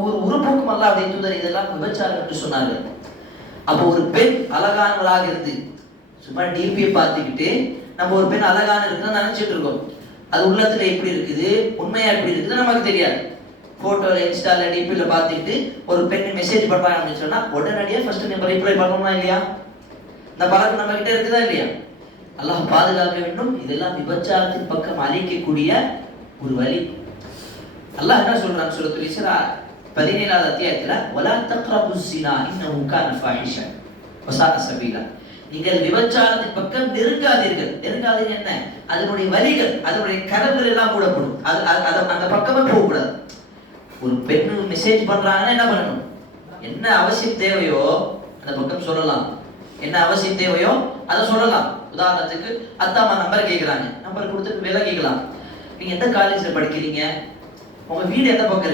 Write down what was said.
ஒவ்வொரு உறுப்புக்கும் அல்லாஹ் அதை தூதர் இதெல்லாம் விபச்சாரம் என்று சொன்னார்கள். அப்போ ஒரு பெண் அழகானவளாக இருந்து சும்மா டிபியை பார்த்துக்கிட்டு நம்ம ஒரு பெண் அழகான இருக்குன்னு நினைச்சிட்டு இருக்கோம். அது உள்ளத்துல எப்படி இருக்குது, உண்மையா எப்படி இருக்குது நமக்கு தெரியாது. போட்டோல இன்ஸ்டால டிபியில பார்த்துக்கிட்டு ஒரு பெண் மெசேஜ் பண்றாங்க அப்படின்னு சொன்னா உடனடியாக ஃபர்ஸ்ட் நம்ம ரிப்ளை பண்ணணுமா இல்லையா? இந்த பழக்கம் நம்ம கிட்ட இருக்குதா இல்லையா? அல்லாஹ் பாதுகாக்க வேண்டும். இதெல்லாம் விபச்சாரத்தின் பக்கம் அழைக்கக்கூடிய ஒரு வழி. அல்லாஹ் என்ன சொல்றான் சூரத்துல் இஸ்ரா 17வது அத்தியாயத்துல வலா தக்ரபுஸ் ஸினா இன்னஹு கான ஃபாஹிஷன் வஸாஅ சபீலா. நீங்கள் விபச்சாரத்தின் பக்கம் நெருங்காதீர்கள். நெருங்காதீர்கள் என்ன? அதனுடைய வழிகள், அதனுடைய கதவுகள் எல்லாம் மூடப்படும். அந்த பக்கமே போகக்கூடாது. ஒரு பெண்ணு மெசேஜ் பண்றாங்கன்னா என்ன பண்ணணும்? என்ன அவசியம் தேவையோ அந்த பக்கம் சொல்லலாம். என்ன அவசியம் தேவையோ அதை சொல்லலாம். உதாரணத்துக்கு அத்தாமா நம்பர் கேட்குறாங்க, நம்பர் கொடுத்துட்டு வேலை கேட்கலாம். நீங்க எந்த காலேஜ்ல படிக்கிறீங்க, உங்க வீடு எந்த பக்கம்